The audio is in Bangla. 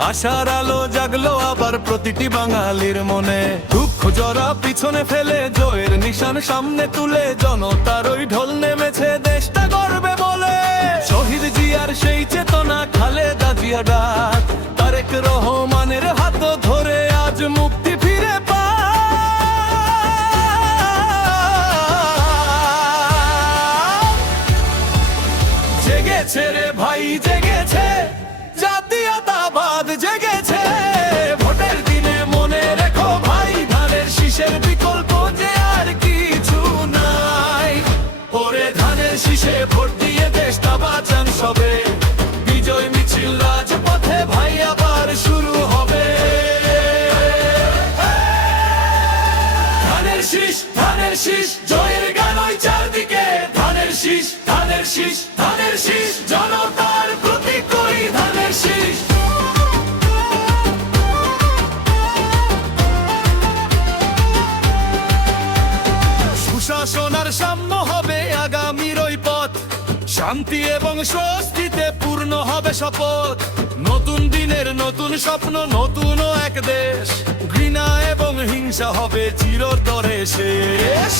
আশার আলো জাগলো আবার প্রতিটি বাঙালির মনে। দুঃখ জরা পিছনে ফেলে জয়ের নিশান সামনে তুলে জনতার ওই ঢোল নেমেছে দেশটা গর্বে বলে। শহীদ জিয়ার সেই চেতনা, খালেদা জিয়া ডাক, তারেক রহমানের হাত ধরে আজ মুক্তি ফিরে জেগেছে রে ভাই জেগেছে, জাতীয়তাবাদ জেগেছে। ভোটের দিনে মনে রেখো ভাই, ধানের শীষের বিকল্প যে আর কিছু নাই। ওরে ধানের শীষে ভোট দিয়ে দেশটা বাঁচান সবে, বিজয় মিছিল রাজপথে ভাই আবার শুরু হবে। ধানের শীষ, ধানের শীষ, জয়ের গান ওই চারদিকে। ধানের শীষ, ধানের শীষ, ধানের শীষ, জনতার প্রতীক ওই ধানের শীষ। সুশাসনার সাম্য হবে আগামীর ওই পথ, শান্তি এবং স্বস্তিতে পূর্ণ হবে শপথ। নতুন দিনের নতুন স্বপ্ন, নতুন এক দেশ, ঘৃণা এবং হিংসা হবে চিরতরে শেষ।